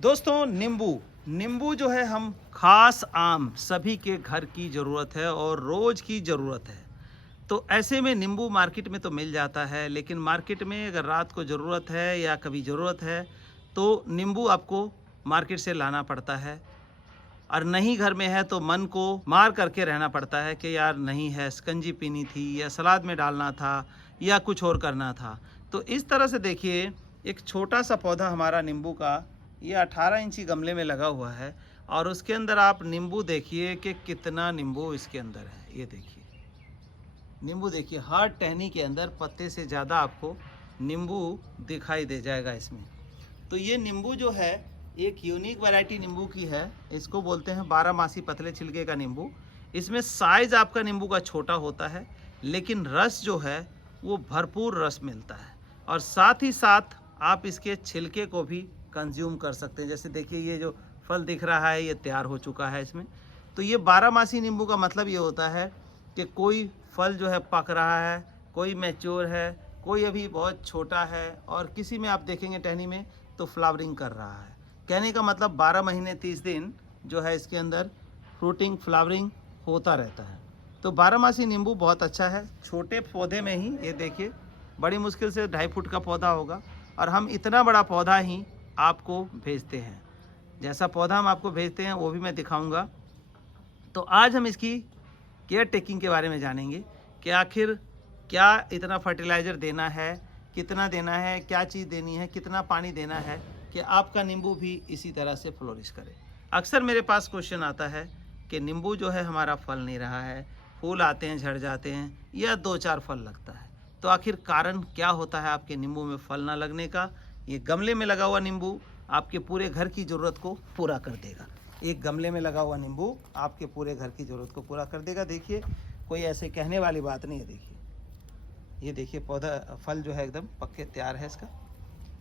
दोस्तों नींबू जो है हम खास आम सभी के घर की ज़रूरत है और रोज़ की ज़रूरत है। तो ऐसे में नींबू मार्केट में तो मिल जाता है, लेकिन मार्केट में अगर रात को ज़रूरत है या कभी ज़रूरत है तो नींबू आपको मार्केट से लाना पड़ता है। और नहीं घर में है तो मन को मार करके रहना पड़ता है कि यार नहीं है, शिकंजी पीनी थी या सलाद में डालना था या कुछ और करना था। तो इस तरह से देखिए, एक छोटा सा पौधा हमारा नींबू का ये 18 इंची गमले में लगा हुआ है और उसके अंदर आप नींबू देखिए कि कितना नींबू इसके अंदर है। ये देखिए नींबू, देखिए हर टहनी के अंदर पत्ते से ज़्यादा आपको नींबू दिखाई दे जाएगा इसमें। तो ये नींबू जो है एक यूनिक वैरायटी नींबू की है। इसको बोलते हैं 12 मासी पतले छिलके का नींबू। इसमें साइज़ आपका नींबू का छोटा होता है, लेकिन रस जो है वो भरपूर रस मिलता है। और साथ ही साथ आप इसके छिलके को भी कंज्यूम कर सकते हैं। जैसे देखिए ये जो फल दिख रहा है ये तैयार हो चुका है इसमें। तो ये 12 मासी नींबू का मतलब ये होता है कि कोई फल जो है पक रहा है, कोई मैच्योर है, कोई अभी बहुत छोटा है और किसी में आप देखेंगे टहनी में तो फ्लावरिंग कर रहा है। कहने का मतलब 12 महीने 30 दिन जो है इसके अंदर फ्रूटिंग फ्लावरिंग होता रहता है। तो 12 मासी नींबू बहुत अच्छा है। छोटे पौधे में ही ये देखिए, बड़ी मुश्किल से 2.5 फुट का पौधा होगा और हम इतना बड़ा पौधा ही आपको भेजते हैं। जैसा पौधा हम आपको भेजते हैं वो भी मैं दिखाऊंगा। तो आज हम इसकी केयर टेकिंग के बारे में जानेंगे कि आखिर क्या इतना फर्टिलाइज़र देना है, कितना देना है, क्या चीज़ देनी है, कितना पानी देना है कि आपका नींबू भी इसी तरह से फ्लोरिश करे। अक्सर मेरे पास क्वेश्चन आता है कि नींबू जो है हमारा फल नहीं रहा है, फूल आते हैं झड़ जाते हैं या 2-4 फल लगता है। तो आखिर कारण क्या होता है आपके नींबू में फल ना लगने का? ये गमले में लगा हुआ नींबू आपके पूरे घर की ज़रूरत को पूरा कर देगा। एक गमले में लगा हुआ नींबू आपके पूरे घर की ज़रूरत को पूरा कर देगा। देखिए कोई ऐसे कहने वाली बात नहीं है। देखिए ये देखिए पौधा फल जो है एकदम पक के तैयार है इसका।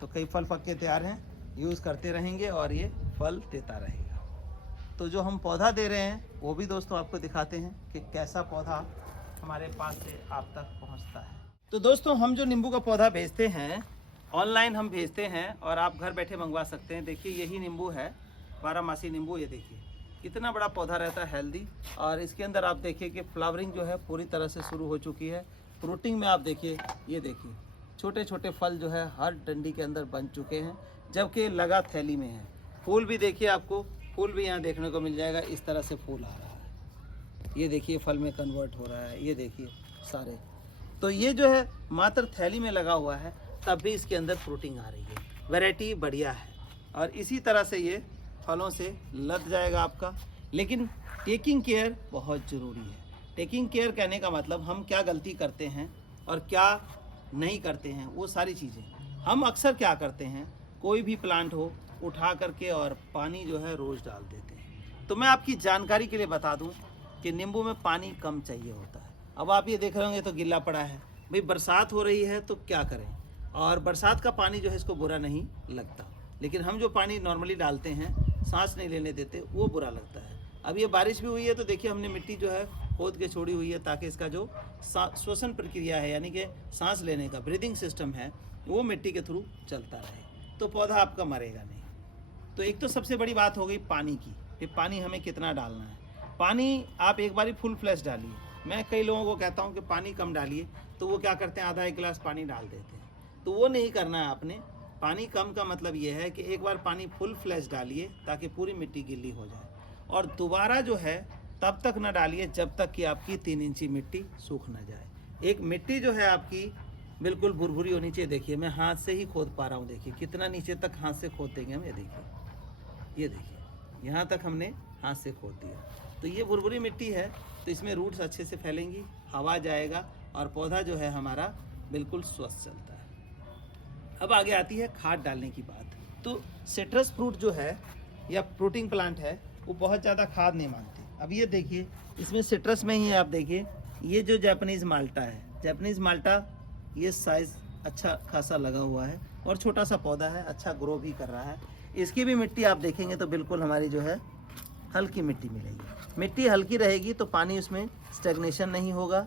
तो कई फल पक के तैयार हैं, यूज़ करते रहेंगे और ये फल देता रहेगा। तो जो हम पौधा दे रहे हैं वो भी दोस्तों आपको दिखाते हैं कि कैसा पौधा हमारे पास से आप तक पहुंचता है। तो दोस्तों हम जो नींबू का पौधा भेजते हैं ऑनलाइन हम भेजते हैं और आप घर बैठे मंगवा सकते हैं। देखिए यही नींबू है 12 मासी नींबू। ये देखिए कितना बड़ा पौधा रहता है, हेल्दी। और इसके अंदर आप देखिए कि फ्लावरिंग जो है पूरी तरह से शुरू हो चुकी है। फ्रूटिंग में आप देखिए, ये देखिए छोटे छोटे फल जो है हर डंडी के अंदर बन चुके हैं, जबकि लगा थैली में है। फूल भी देखिए, आपको फूल भी यहाँ देखने को मिल जाएगा। इस तरह से फूल आ रहा है, ये देखिए फल में कन्वर्ट हो रहा है। ये देखिए सारे, तो ये जो है मात्र थैली में लगा हुआ है, तब भी इसके अंदर फ्रूटिंग आ रही है। वैरायटी बढ़िया है और इसी तरह से ये फलों से लद जाएगा आपका। लेकिन टेकिंग केयर बहुत ज़रूरी है। टेकिंग केयर कहने का मतलब हम क्या गलती करते हैं और क्या नहीं करते हैं, वो सारी चीज़ें। हम अक्सर क्या करते हैं, कोई भी प्लांट हो उठा करके और पानी जो है रोज़ डाल देते हैं। तो मैं आपकी जानकारी के लिए बता दूं कि नींबू में पानी कम चाहिए होता है। अब आप ये देख रहे होंगे तो गिल्ला पड़ा है, भाई बरसात हो रही है तो क्या करें। और बरसात का पानी जो है इसको बुरा नहीं लगता, लेकिन हम जो पानी नॉर्मली डालते हैं सांस नहीं लेने देते, वो बुरा लगता है। अब ये बारिश भी हुई है तो देखिए हमने मिट्टी जो है खोद के छोड़ी हुई है, ताकि इसका जो श्वसन प्रक्रिया है यानी कि सांस लेने का ब्रीदिंग सिस्टम है वो मिट्टी के थ्रू चलता रहे, तो पौधा आपका मरेगा नहीं। तो एक तो सबसे बड़ी बात हो गई पानी की, फिर पानी हमें कितना डालना है। पानी आप एक बारी फुल फ्लैश डालिए। मैं कई लोगों को कहता हूँ कि पानी कम डालिए, तो वो क्या करते हैं आधा एक गिलास पानी डाल देते हैं। तो वो नहीं करना है आपने। पानी कम का मतलब ये है कि एक बार पानी फुल फ्लैश डालिए ताकि पूरी मिट्टी गीली हो जाए, और दोबारा जो है तब तक ना डालिए जब तक कि आपकी 3 इंची मिट्टी सूख ना जाए। एक मिट्टी जो है आपकी बिल्कुल भुरभुरी होनी चाहिए। देखिए मैं हाथ से ही खोद पा रहा हूँ, देखिए कितना नीचे तक हाथ से खोद देंगे हम। ये देखिए यहाँ तक हमने हाथ से खोद दिया। तो ये भुरभुरी मिट्टी है, तो इसमें रूट्स अच्छे से फैलेंगी, हवा जाएगा और पौधा जो है हमारा बिल्कुल स्वस्थ चलता है। अब आगे आती है खाद डालने की बात। तो सिट्रस फ्रूट जो है या फ्रूटिंग प्लांट है वो बहुत ज़्यादा खाद नहीं मांगते। अब ये देखिए इसमें सिट्रस में ही आप देखिए ये जो जापानीज़ माल्टा है, जापानीज़ माल्टा ये साइज़ अच्छा खासा लगा हुआ है और छोटा सा पौधा है, अच्छा ग्रो भी कर रहा है। इसकी भी मिट्टी आप देखेंगे तो बिल्कुल हमारी जो है हल्की मिट्टी मिलेगी। मिट्टी हल्की रहेगी तो पानी उसमें स्टेग्नेशन नहीं होगा,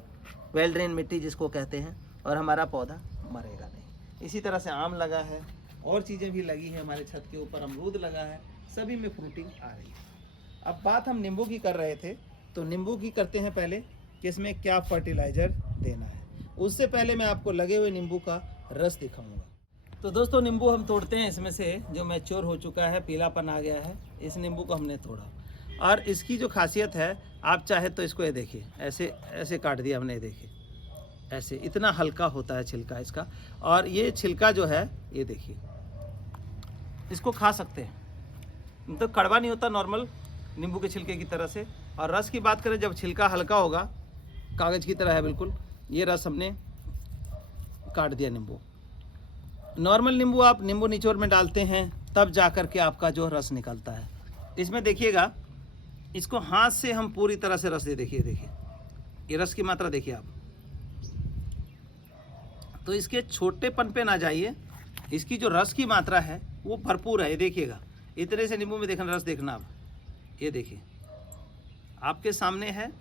वेल ड्रेन मिट्टी जिसको कहते हैं, और हमारा पौधा मरेगा नहीं। इसी तरह से आम लगा है, और चीज़ें भी लगी हैं हमारे छत के ऊपर, अमरूद लगा है, सभी में फ्रूटिंग आ रही है। अब बात हम नींबू की कर रहे थे, तो नींबू की करते हैं पहले कि इसमें क्या फर्टिलाइज़र देना है। उससे पहले मैं आपको लगे हुए नींबू का रस दिखाऊंगा। तो दोस्तों नींबू हम तोड़ते हैं, इसमें से जो मैच्योर हो चुका है, पीलापन आ गया है, इस नींबू को हमने तोड़ा। और इसकी जो खासियत है, आप चाहे तो इसको ये देखिए, ऐसे ऐसे काट दिया हमने, देखिए ऐसे, इतना हल्का होता है छिलका इसका। और ये छिलका जो है, ये देखिए, इसको खा सकते हैं, तो कड़वा नहीं होता, नॉर्मल नींबू के छिलके की तरह से। और रस की बात करें, जब छिलका हल्का होगा, कागज़ की तरह है बिल्कुल, ये रस हमने काट दिया नींबू। नॉर्मल नींबू आप नींबू निचोड़ में डालते हैं, तब जा कर के आपका जो रस निकलता है। इसमें देखिएगा, इसको हाथ से हम पूरी तरह से रस दे, देखिए देखिए, ये रस की मात्रा देखिए आप, तो इसके छोटेपन पे ना जाइए, इसकी जो रस की मात्रा है वो भरपूर है। ये देखिएगा, इतने से नींबू में देखना, रस देखना आप, ये देखिए आपके सामने है,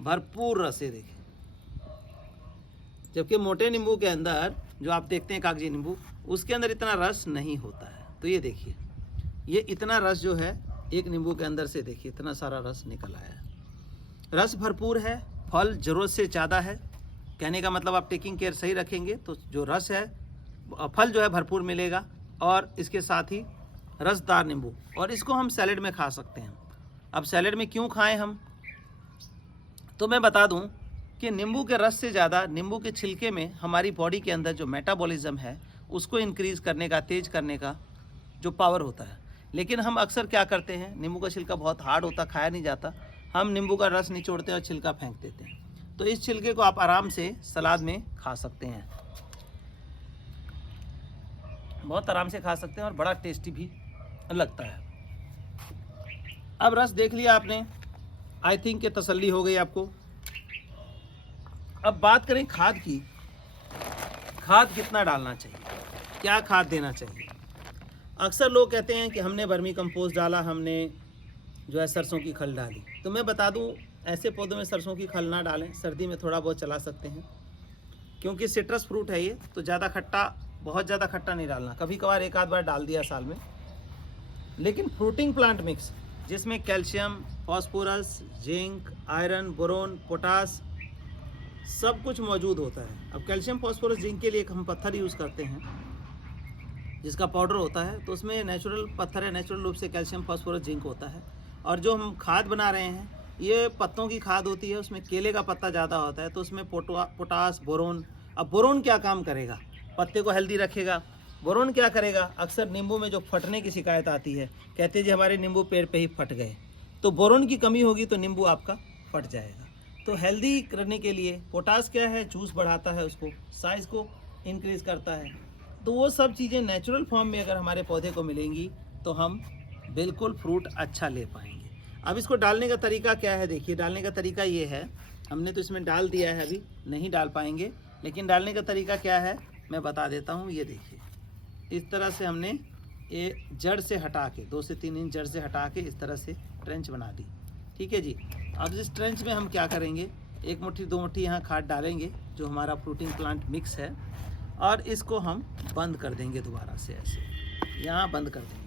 भरपूर रस, ये देखिए। जबकि मोटे नींबू के अंदर जो आप देखते हैं, कागजी नींबू, उसके अंदर इतना रस नहीं होता है। तो ये देखिए, ये इतना रस जो है एक नींबू के अंदर से, देखिए इतना सारा रस निकल आया है। रस भरपूर है, फल ज़रूरत से ज़्यादा है। कहने का मतलब आप टेकिंग केयर सही रखेंगे तो जो रस है, फल जो है भरपूर मिलेगा, और इसके साथ ही रसदार नींबू। और इसको हम सैलेड में खा सकते हैं। अब सैलेड में क्यों खाएं हम, तो मैं बता दूं कि नींबू के रस से ज़्यादा नींबू के छिलके में हमारी बॉडी के अंदर जो मेटाबॉलिज्म है उसको इंक्रीज़ करने का, तेज़ करने का जो पावर होता है। लेकिन हम अक्सर क्या करते हैं, नींबू का छिलका बहुत हार्ड होता, खाया नहीं जाता, हम नींबू का रस निचोड़ते हैं और छिलका फेंक देते हैं। तो इस छिलके को आप आराम से सलाद में खा सकते हैं, बहुत आराम से खा सकते हैं, और बड़ा टेस्टी भी लगता है। अब रस देख लिया आपने, आई थिंक कि तसल्ली हो गई आपको। अब बात करें खाद की, खाद कितना डालना चाहिए, क्या खाद देना चाहिए। अक्सर लोग कहते हैं कि हमने वर्मी कंपोस्ट डाला, हमने जो है सरसों की खल डाली। तो मैं बता दूं, ऐसे पौधों में सरसों की खल ना डालें, सर्दी में थोड़ा बहुत चला सकते हैं, क्योंकि सिट्रस फ्रूट है ये, तो ज़्यादा खट्टा, बहुत ज़्यादा खट्टा नहीं डालना, कभी कभार एक आध बार डाल दिया साल में। लेकिन फ्रूटिंग प्लांट मिक्स, जिसमें calcium, phosphorus, zinc, iron, boron, potash, सब कुछ मौजूद होता है। अब कैल्शियम, फास्फोरस, जिंक के लिए एक हम पत्थर यूज़ करते हैं, जिसका पाउडर होता है, तो उसमें नेचुरल पत्थर है, नेचुरल रूप से कैल्शियम, फास्फोरस, जिंक होता है। और जो हम खाद बना रहे हैं, ये पत्तों की खाद होती है, उसमें केले का पत्ता ज़्यादा होता है, तो उसमें पोटास, बोरोन। अब बोरोन क्या काम करेगा, पत्ते को हेल्दी रखेगा। बोरोन क्या करेगा, अक्सर नींबू में जो फटने की शिकायत आती है, कहते हैं जी हमारे नींबू पेड़ पे ही फट गए, तो बोरोन की कमी होगी तो नींबू आपका फट जाएगा। तो हेल्दी करने के लिए पोटास क्या है, जूस बढ़ाता है, उसको साइज़ को इंक्रीज़ करता है। तो वो सब चीज़ें नेचुरल फॉर्म में अगर हमारे पौधे को मिलेंगी तो हम बिल्कुल फ्रूट अच्छा ले पाएंगे। अब इसको डालने का तरीका क्या है, देखिए डालने का तरीका ये है, हमने तो इसमें डाल दिया है, अभी नहीं डाल पाएंगे, लेकिन डालने का तरीका क्या है मैं बता देता हूँ। ये देखिए, इस तरह से हमने ये जड़ से हटा के, 2 से 3 इंच जड़ से हटा के इस तरह से ट्रेंच बना दी। ठीक है जी। अब इस ट्रेंच में हम क्या करेंगे, 1 मुट्ठी 2 मुट्ठी यहाँ खाद डालेंगे, जो हमारा फ्रूटिंग प्लांट मिक्स है, और इसको हम बंद कर देंगे दोबारा से, ऐसे यहाँ बंद कर देंगे।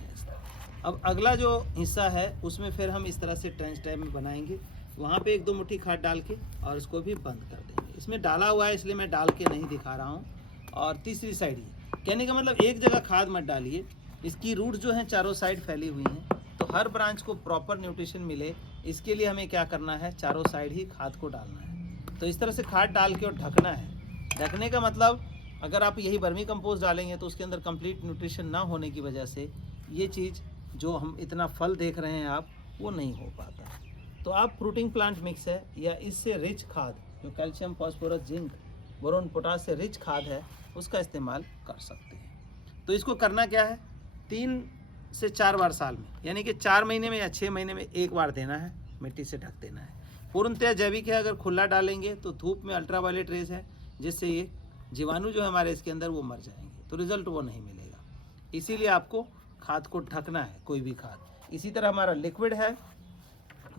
अब अगला जो हिस्सा है उसमें फिर हम इस तरह से ट्रेंच टाइप में बनाएंगे, वहाँ पे 1-2 मुट्ठी खाद डाल के और इसको भी बंद कर देंगे। इसमें डाला हुआ है इसलिए मैं डाल के नहीं दिखा रहा हूँ। और तीसरी साइड, ये कहने का मतलब एक जगह खाद मत डालिए, इसकी रूट जो है चारों साइड फैली हुई हैं, तो हर ब्रांच को प्रॉपर न्यूट्रिशन मिले, इसके लिए हमें क्या करना है, चारों साइड ही खाद को डालना है। तो इस तरह से खाद डाल के और ढकना है। ढकने का मतलब, अगर आप यही वर्मी कंपोस्ट डालेंगे तो उसके अंदर कंप्लीट न्यूट्रिशन ना होने की वजह से ये चीज़ जो हम इतना फल देख रहे हैं आप, वो नहीं हो पाता। तो आप फ्रूटिंग प्लांट मिक्स है या इससे रिच खाद, जो calcium, phosphorus, zinc, boron, potash से रिच खाद है, उसका इस्तेमाल कर सकते हैं। तो इसको करना क्या है, 3 से 4 बार साल में, यानी कि 4 महीने में या 6 महीने में 1 बार देना है, मिट्टी से ढक देना है। पूर्णतः जैविक है, अगर खुला डालेंगे तो धूप में अल्ट्रावायलेट रेज है, जिससे ये जीवाणु जो है हमारे इसके अंदर वो मर जाएंगे, तो रिजल्ट वो नहीं मिलेगा। इसीलिए आपको खाद को ढकना है, कोई भी खाद। इसी तरह हमारा लिक्विड है,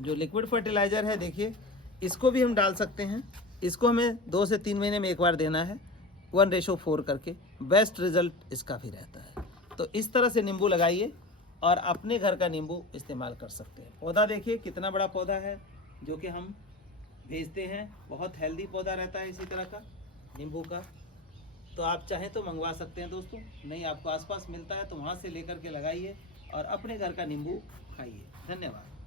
जो लिक्विड फर्टिलाइज़र है, देखिए इसको भी हम डाल सकते हैं। इसको हमें 2 से 3 महीने में 1 बार देना है, 1:4 करके। बेस्ट रिजल्ट इसका भी रहता है। तो इस तरह से नींबू लगाइए और अपने घर का नींबू इस्तेमाल कर सकते हैं। पौधा देखिए कितना बड़ा पौधा है जो कि हम भेजते हैं, बहुत हेल्दी पौधा रहता है इसी तरह का नींबू का। तो आप चाहें तो मंगवा सकते हैं दोस्तों, नहीं आपको आसपास मिलता है तो वहाँ से लेकर के लगाइए और अपने घर का नींबू खाइए। धन्यवाद।